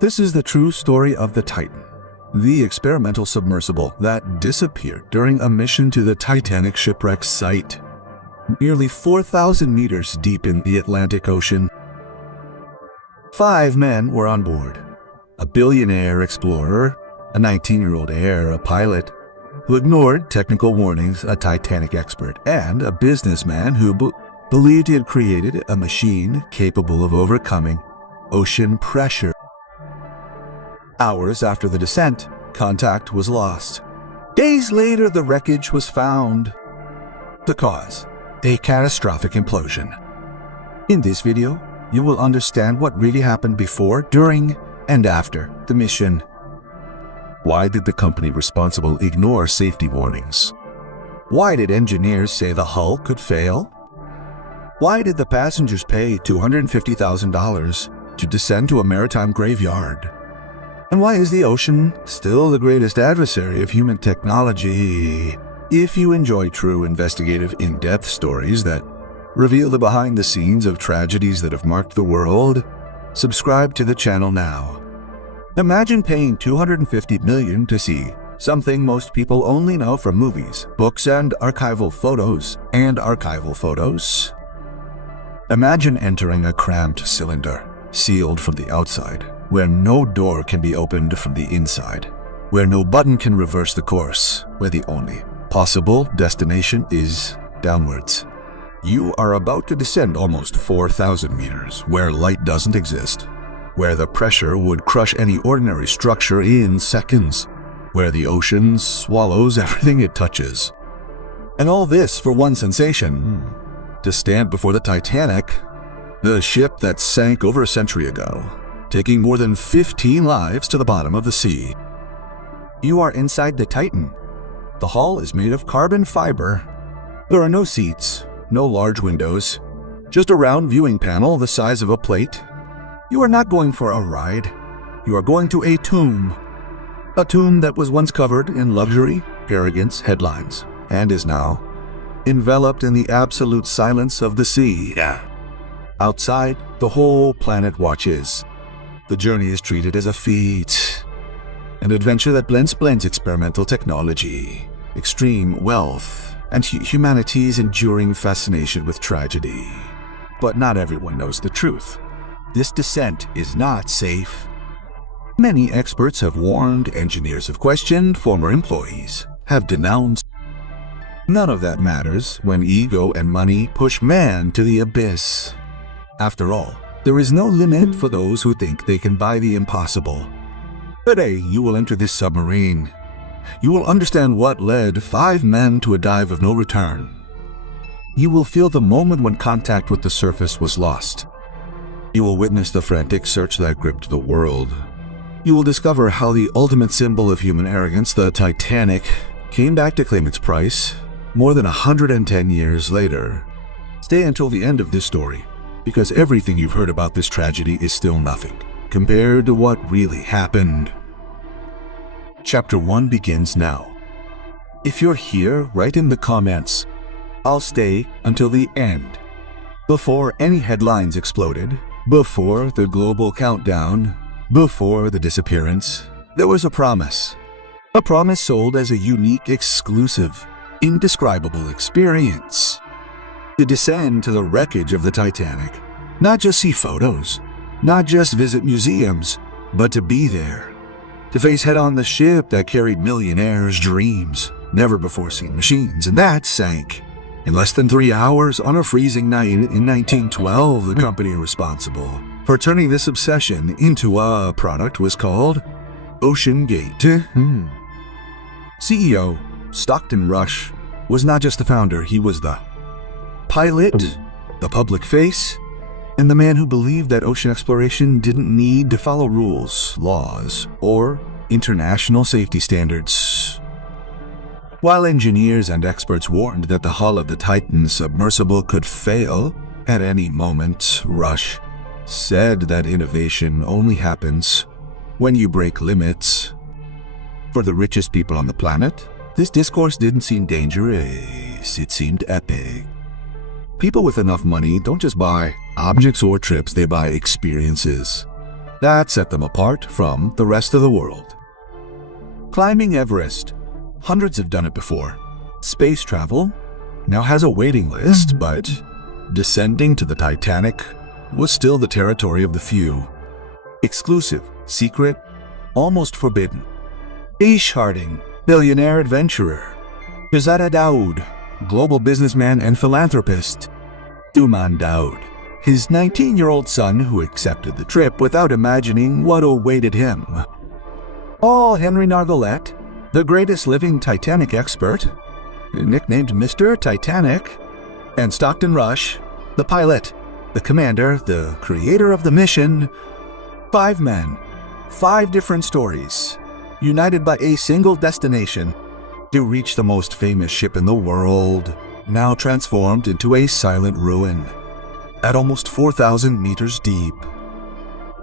This is the true story of the Titan, the experimental submersible that disappeared during a mission to the Titanic shipwreck site, nearly 4,000 meters deep in the Atlantic Ocean. 5 men were on board: a billionaire explorer, a 19-year-old heir, a pilot who ignored technical warnings, a Titanic expert, and a businessman who believed he had created a machine capable of overcoming ocean pressure. Hours after the descent, contact was lost. Days later, the wreckage was found. The cause: a catastrophic implosion. In this video, you will understand what really happened before, during, and after the mission. Why did the company responsible ignore safety warnings? Why did engineers say the hull could fail? Why did the passengers pay $250,000 to descend to a maritime graveyard? And why is the ocean still the greatest adversary of human technology? If you enjoy true investigative in-depth stories that reveal the behind the scenes of tragedies that have marked the world, subscribe to the channel now. Imagine paying $250 million to see something most people only know from movies, books, and archival photos. Imagine entering a cramped cylinder, sealed from the outside, where no door can be opened from the inside, where no button can reverse the course, where the only possible destination is downwards. You are about to descend almost 4,000 meters, where light doesn't exist, where the pressure would crush any ordinary structure in seconds, where the ocean swallows everything it touches. And all this for one sensation: to stand before the Titanic, the ship that sank over a century ago, taking more than 15 lives to the bottom of the sea. You are inside the Titan. The hull is made of carbon fiber. There are no seats, no large windows, just a round viewing panel the size of a plate. You are not going for a ride. You are going to a tomb. A tomb that was once covered in luxury, arrogance, headlines, and is now enveloped in the absolute silence of the sea. Outside, the whole planet watches. The journey is treated as a feat, an adventure that blends experimental technology, extreme wealth, and humanity's enduring fascination with tragedy. But not everyone knows the truth. This descent is not safe. Many experts have warned, engineers have questioned, former employees have denounced. None of that matters when ego and money push man to the abyss. After all, there is no limit for those who think they can buy the impossible. Today, you will enter this submarine. You will understand what led 5 men to a dive of no return. You will feel the moment when contact with the surface was lost. You will witness the frantic search that gripped the world. You will discover how the ultimate symbol of human arrogance, the Titanic, came back to claim its price more than 110 years later. Stay until the end of this story, because everything you've heard about this tragedy is still nothing compared to what really happened. Chapter 1 begins now. If you're here, write in the comments. I'll stay until the end. Before any headlines exploded, before the global countdown, before the disappearance, there was a promise. A promise sold as a unique, exclusive, indescribable experience. To descend to the wreckage of the Titanic, not just see photos, not just visit museums, but to be there. To face head-on the ship that carried millionaires' dreams, never-before-seen machines, and that sank in less than 3 hours on a freezing night in 1912. The company responsible for turning this obsession into a product was called Ocean Gate. CEO Stockton Rush was not just the founder, he was the pilot, the public face, and the man who believed that ocean exploration didn't need to follow rules, laws, or international safety standards. While engineers and experts warned that the hull of the Titan submersible could fail at any moment, Rush said that innovation only happens when you break limits. For the richest people on the planet, this discourse didn't seem dangerous, it seemed epic. People with enough money don't just buy objects or trips, they buy experiences. That set them apart from the rest of the world. Climbing Everest. Hundreds have done it before. Space travel now has a waiting list, but descending to the Titanic was still the territory of the few. Exclusive, secret, almost forbidden. Ish Harding, billionaire adventurer. Shahzada Daoud, global businessman and philanthropist. Duman Daoud, his 19-year-old son who accepted the trip without imagining what awaited him. Henry Nargolet, the greatest living Titanic expert, nicknamed Mr. Titanic, and Stockton Rush, the pilot, the commander, the creator of the mission. 5 men, 5 different stories, united by a single destination to reach the most famous ship in the world, now transformed into a silent ruin at almost 4,000 meters deep.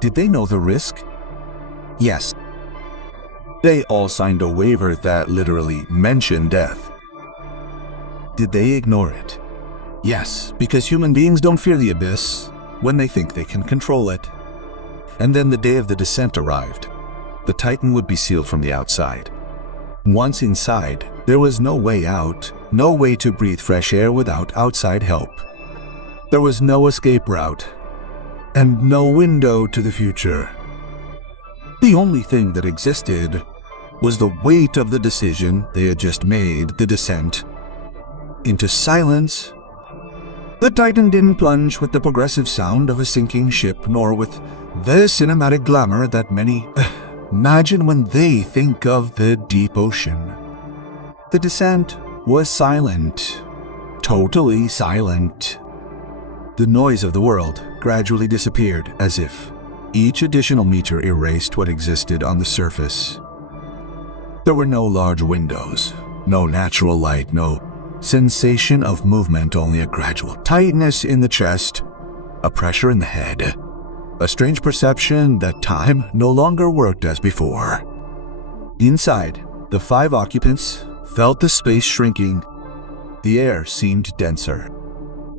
Did they know the risk? Yes. They all signed a waiver that literally mentioned death. Did they ignore it? Yes, because human beings don't fear the abyss when they think they can control it. And then the day of the descent arrived. The Titan would be sealed from the outside. Once inside, there was no way out, no way to breathe fresh air without outside help. There was no escape route, and no window to the future. The only thing that existed was the weight of the decision they had just made, the descent into silence. The Titan didn't plunge with the progressive sound of a sinking ship, nor with the cinematic glamour that many imagine when they think of the deep ocean. The descent was silent, totally silent. The noise of the world gradually disappeared, as if each additional meter erased what existed on the surface. There were no large windows, no natural light, no sensation of movement, only a gradual tightness in the chest, a pressure in the head, a strange perception that time no longer worked as before. Inside, the 5 occupants felt the space shrinking. The air seemed denser.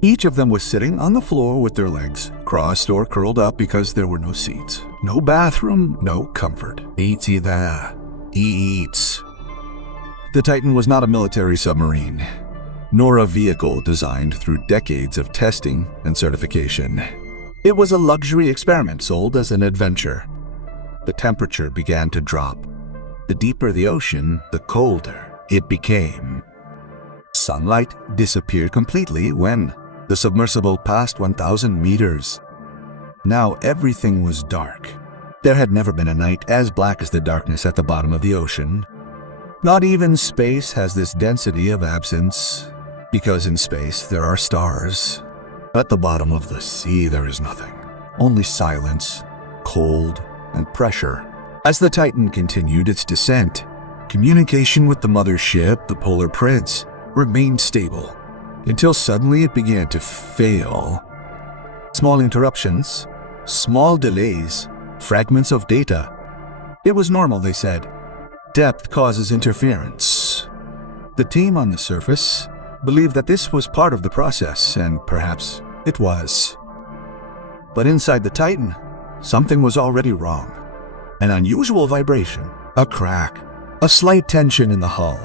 Each of them was sitting on the floor with their legs crossed or curled up because there were no seats, no bathroom, no comfort. Eatsy there. Eats. The Titan was not a military submarine, nor a vehicle designed through decades of testing and certification. It was a luxury experiment sold as an adventure. The temperature began to drop. The deeper the ocean, the colder it became. Sunlight disappeared completely when the submersible passed 1,000 meters. Now everything was dark. There had never been a night as black as the darkness at the bottom of the ocean. Not even space has this density of absence, because in space there are stars. At the bottom of the sea there is nothing, only silence, cold, and pressure. As the Titan continued its descent, communication with the mothership, the Polar Prince, remained stable, until suddenly it began to fail. Small interruptions, small delays, fragments of data. It was normal, they said. Depth causes interference. The team on the surface believed that this was part of the process, and perhaps it was. But inside the Titan, something was already wrong. An unusual vibration, a crack, a slight tension in the hull,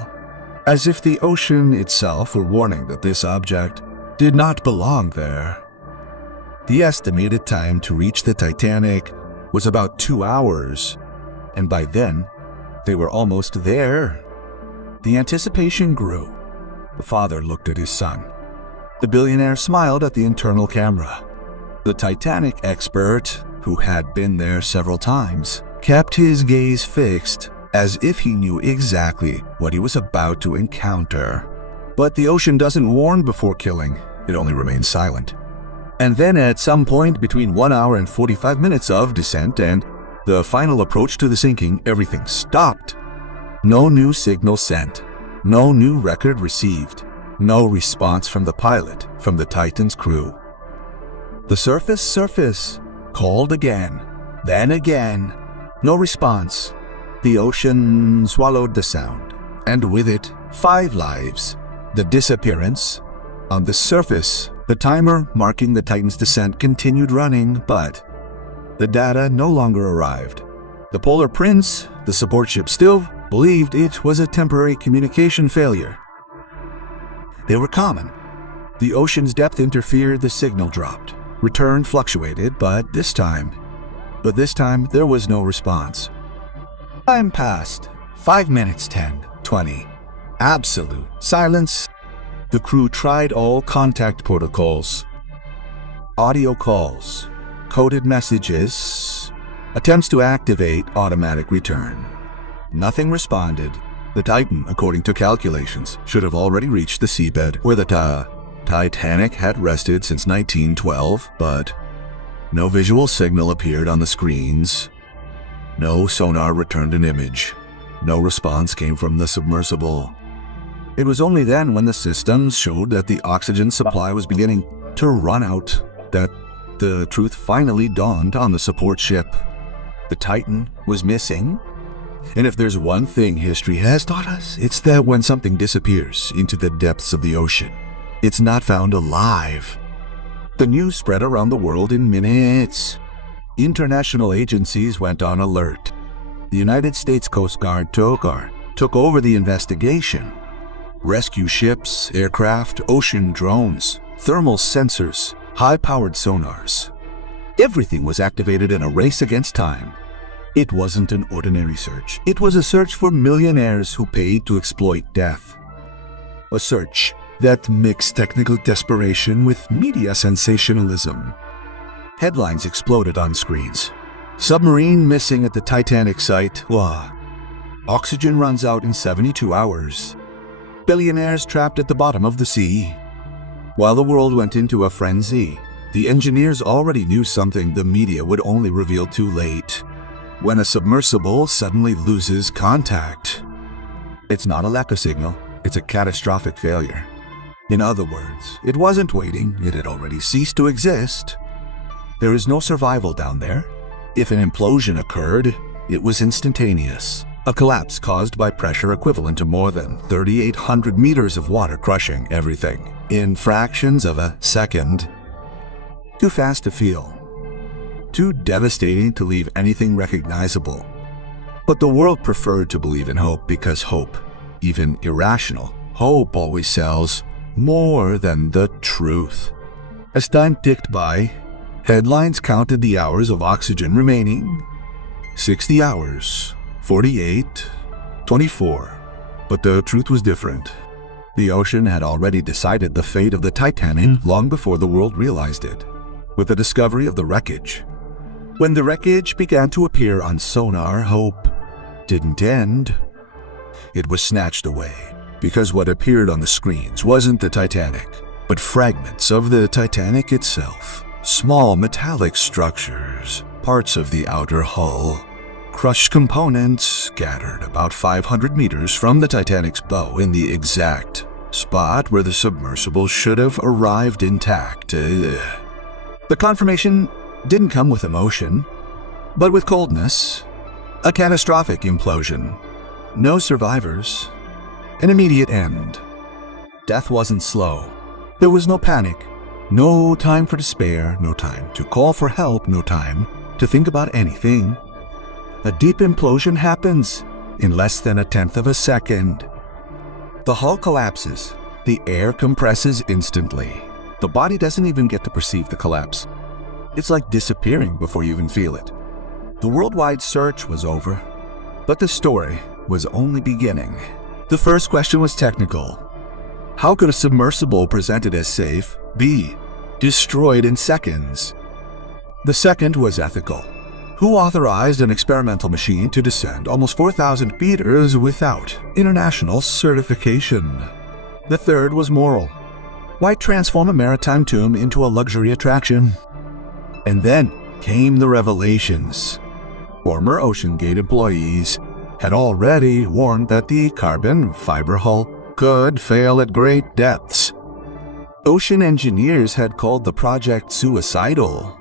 as if the ocean itself were warning that this object did not belong there. The estimated time to reach the Titanic was about 2 hours, and by then, they were almost there. The anticipation grew. The father looked at his son. The billionaire smiled at the internal camera. The Titanic expert, who had been there several times, kept his gaze fixed, as if he knew exactly what he was about to encounter. But the ocean doesn't warn before killing, it only remains silent. And then at some point between 1 hour and 45 minutes of descent and the final approach to the sinking, everything stopped. No new signal sent, no new record received, no response from the pilot, from the Titan's crew. The surface called again, then again. No response. The ocean swallowed the sound, and with it, 5 lives. The disappearance. On the surface, the timer marking the Titan's descent continued running, but The data no longer arrived. The Polar Prince, the support ship, still believed it was a temporary communication failure. They were common. The ocean's depth interfered, the signal dropped. Return fluctuated, but this time there was no response. Time passed. 5 minutes, 10, 20. Absolute silence. The crew tried all contact protocols. Audio calls, coded messages, attempts to activate automatic return. Nothing responded. The Titan, according to calculations, should have already reached the seabed where the Titanic had rested since 1912, but no visual signal appeared on the screens. No sonar returned an image. No response came from the submersible. It was only then, when the systems showed that the oxygen supply was beginning to run out, that the truth finally dawned on the support ship. The Titan was missing. And if there's one thing history has taught us, it's that when something disappears into the depths of the ocean, it's not found alive. The news spread around the world in minutes. International agencies went on alert. The United States Coast Guard took over the investigation. Rescue ships, aircraft, ocean drones, thermal sensors, high-powered sonars. Everything was activated in a race against time. It wasn't an ordinary search. It was a search for millionaires who paid to exploit death. A search that mixed technical desperation with media sensationalism. Headlines exploded on screens. Submarine missing at the Titanic site. Oxygen runs out in 72 hours. Billionaires trapped at the bottom of the sea. While the world went into a frenzy, the engineers already knew something the media would only reveal too late. When a submersible suddenly loses contact, it's not a lack of signal, it's a catastrophic failure. In other words, it wasn't waiting, it had already ceased to exist. There is no survival down there. If an implosion occurred, it was instantaneous. A collapse caused by pressure equivalent to more than 3,800 meters of water crushing everything in fractions of a second. Too fast to feel. Too devastating to leave anything recognizable. But the world preferred to believe in hope because hope, even irrational, hope always sells more than the truth. As time ticked by, headlines counted the hours of oxygen remaining. 60 hours, 48, 24. But the truth was different. The ocean had already decided the fate of the Titanic long before the world realized it, with the discovery of the wreckage. When the wreckage began to appear on sonar, hope didn't end. It was snatched away, because what appeared on the screens wasn't the Titanic, but fragments of the Titanic itself. Small metallic structures, parts of the outer hull, crushed components scattered about 500 meters from the Titanic's bow in the exact spot where the submersible should have arrived intact. The confirmation didn't come with emotion, but with coldness. A catastrophic implosion. No survivors. An immediate end. Death wasn't slow. There was no panic. No time for despair. No time to call for help. No time to think about anything. A deep implosion happens in less than 1/10 of a second. The hull collapses. The air compresses instantly. The body doesn't even get to perceive the collapse. It's like disappearing before you even feel it. The worldwide search was over, but the story was only beginning. The first question was technical. How could a submersible presented as safe be destroyed in seconds? The second was ethical. Who authorized an experimental machine to descend almost 4,000 meters without international certification? The third was moral. Why transform a maritime tomb into a luxury attraction? And then came the revelations. Former OceanGate employees had already warned that the carbon fiber hull could fail at great depths. Ocean engineers had called the project suicidal.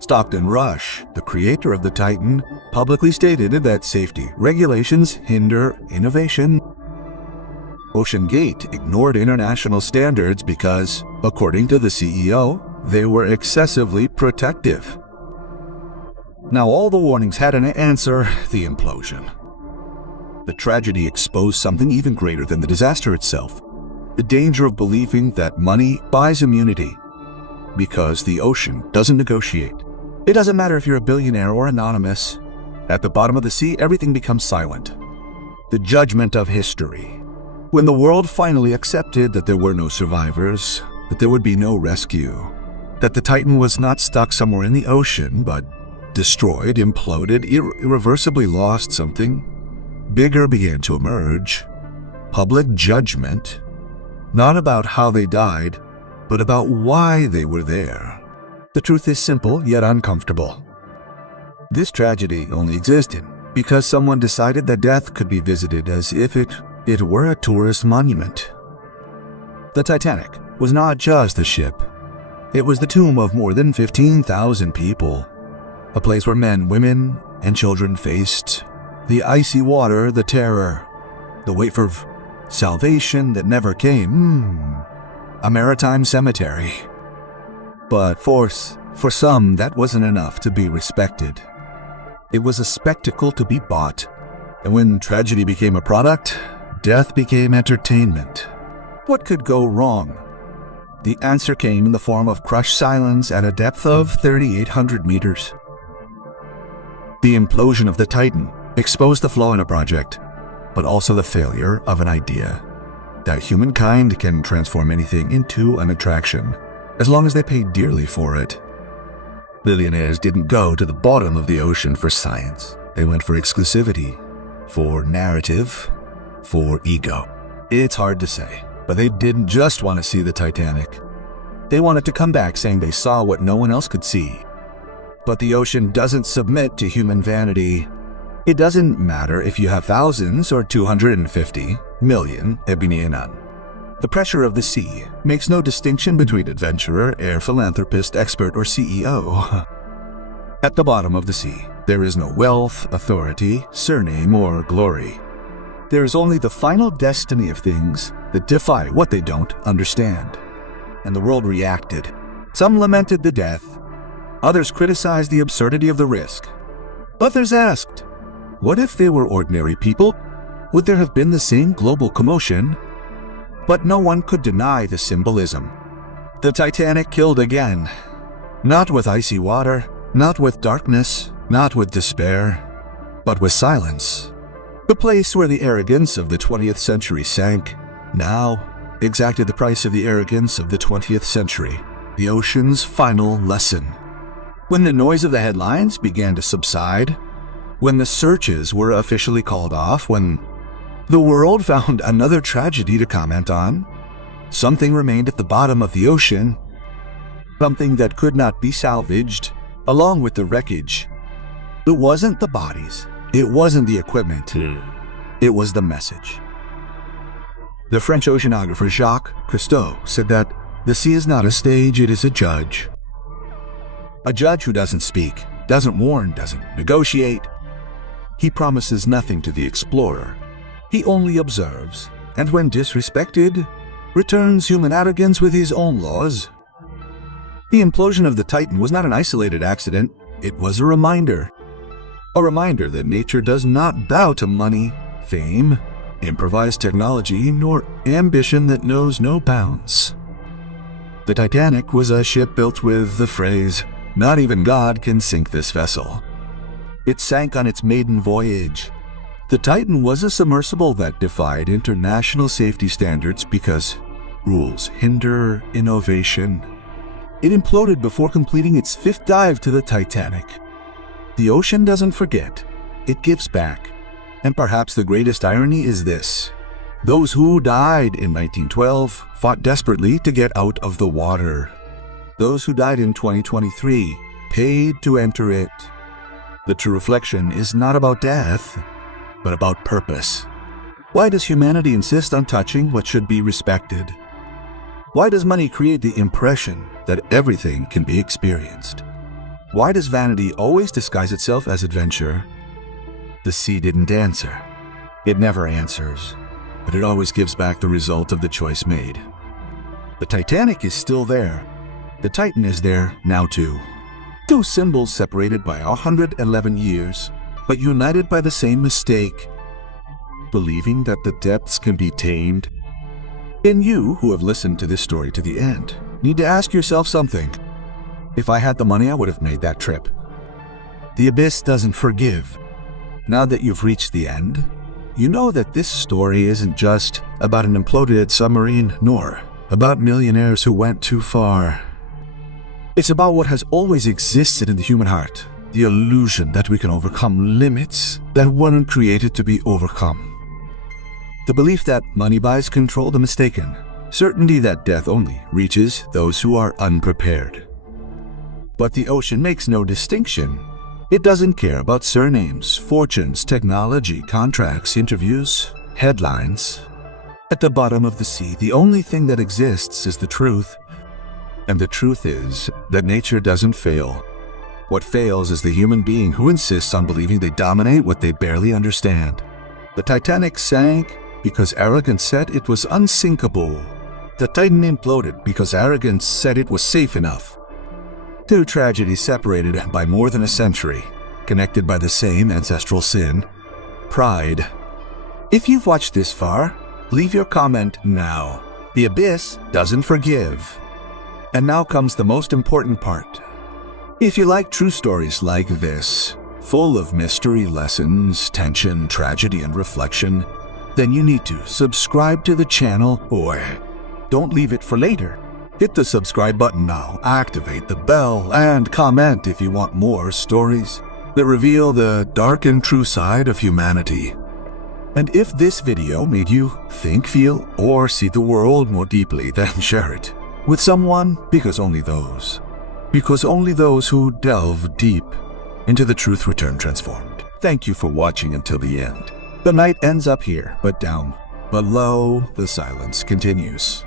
Stockton Rush, the creator of the Titan, publicly stated that safety regulations hinder innovation. OceanGate ignored international standards because, according to the CEO, they were excessively protective. Now all the warnings had an answer: the implosion. The tragedy exposed something even greater than the disaster itself: the danger of believing that money buys immunity. Because the ocean doesn't negotiate. It doesn't matter if you're a billionaire or anonymous. At the bottom of the sea, everything becomes silent. The judgment of history. When the world finally accepted that there were no survivors, that there would be no rescue, that the Titan was not stuck somewhere in the ocean, but destroyed, imploded, irreversibly lost, something bigger began to emerge. Public judgment, not about how they died, but about why they were there. The truth is simple, yet uncomfortable. This tragedy only existed because someone decided that death could be visited as if it were a tourist monument. The Titanic was not just a ship. It was the tomb of more than 15,000 people. A place where men, women, and children faced the icy water, the terror, the wait for salvation that never came. A maritime cemetery. But for some, that wasn't enough to be respected. It was a spectacle to be bought. And when tragedy became a product, death became entertainment. What could go wrong? The answer came in the form of crushed silence at a depth of 3,800 meters. The implosion of the Titan exposed the flaw in a project, but also the failure of an idea. That humankind can transform anything into an attraction, as long as they pay dearly for it. Billionaires didn't go to the bottom of the ocean for science. They went for exclusivity, for narrative, for ego. It's hard to say, but they didn't just want to see the Titanic. They wanted to come back saying they saw what no one else could see. But the ocean doesn't submit to human vanity. It doesn't matter if you have thousands or 250 million ebinianan. The pressure of the sea makes no distinction between adventurer, air philanthropist, expert, or CEO. At the bottom of the sea, there is no wealth, authority, surname, or glory. There is only the final destiny of things that defy what they don't understand. And the world reacted. Some lamented the death. Others criticized the absurdity of the risk. Others asked, what if they were ordinary people? Would there have been the same global commotion? But no one could deny the symbolism. The Titanic killed again. Not with icy water, not with darkness, not with despair, but with silence. The place where the arrogance of the 20th century sank, now exacted the price of the arrogance of the 20th century, the ocean's final lesson. When the noise of the headlines began to subside, when the searches were officially called off, when the world found another tragedy to comment on, something remained at the bottom of the ocean, something that could not be salvaged, along with the wreckage. It wasn't the bodies, it wasn't the equipment, it was the message. The French oceanographer Jacques Cousteau said that the sea is not a stage, it is a judge. A judge who doesn't speak, doesn't warn, doesn't negotiate. He promises nothing to the explorer. He only observes, and when disrespected, returns human arrogance with his own laws. The implosion of the Titan was not an isolated accident, it was a reminder. A reminder that nature does not bow to money, fame, improvised technology, nor ambition that knows no bounds. The Titanic was a ship built with the phrase, "Not even God can sink this vessel." It sank on its maiden voyage. The Titan was a submersible that defied international safety standards because rules hinder innovation. It imploded before completing its 5th dive to the Titanic. The ocean doesn't forget, it gives back. And perhaps the greatest irony is this: those who died in 1912 fought desperately to get out of the water. Those who died in 2023 paid to enter it. The true reflection is not about death, but about purpose. Why does humanity insist on touching what should be respected? Why does money create the impression that everything can be experienced? Why does vanity always disguise itself as adventure? The sea didn't answer. It never answers, but it always gives back the result of the choice made. The Titanic is still there. The Titan is there now too. Two symbols separated by 111 years, but united by the same mistake, believing that the depths can be tamed. And you, who have listened to this story to the end, need to ask yourself something. If I had the money, I would have made that trip. The abyss doesn't forgive. Now that you've reached the end, you know that this story isn't just about an imploded submarine, nor about millionaires who went too far. It's about what has always existed in the human heart, the illusion that we can overcome limits that weren't created to be overcome. The belief that money buys control the mistaken, certainty that death only reaches those who are unprepared. But the ocean makes no distinction. It doesn't care about surnames, fortunes, technology, contracts, interviews, headlines. At the bottom of the sea, the only thing that exists is the truth. And the truth is that nature doesn't fail. What fails is the human being who insists on believing they dominate what they barely understand. The Titanic sank because arrogance said it was unsinkable. The Titan imploded because arrogance said it was safe enough. Two tragedies separated by more than a century, connected by the same ancestral sin, pride. If you've watched this far, leave your comment now. The abyss doesn't forgive. And now comes the most important part. If you like true stories like this, full of mystery, lessons, tension, tragedy, and reflection, then you need to subscribe to the channel, or don't leave it for later. Hit the subscribe button now, activate the bell, and comment if you want more stories that reveal the dark and true side of humanity. And if this video made you think, feel, or see the world more deeply, then share it with someone, because only those who delve deep into the truth return transformed. Thank you for watching until the end. The night ends up here, but down below, the silence continues.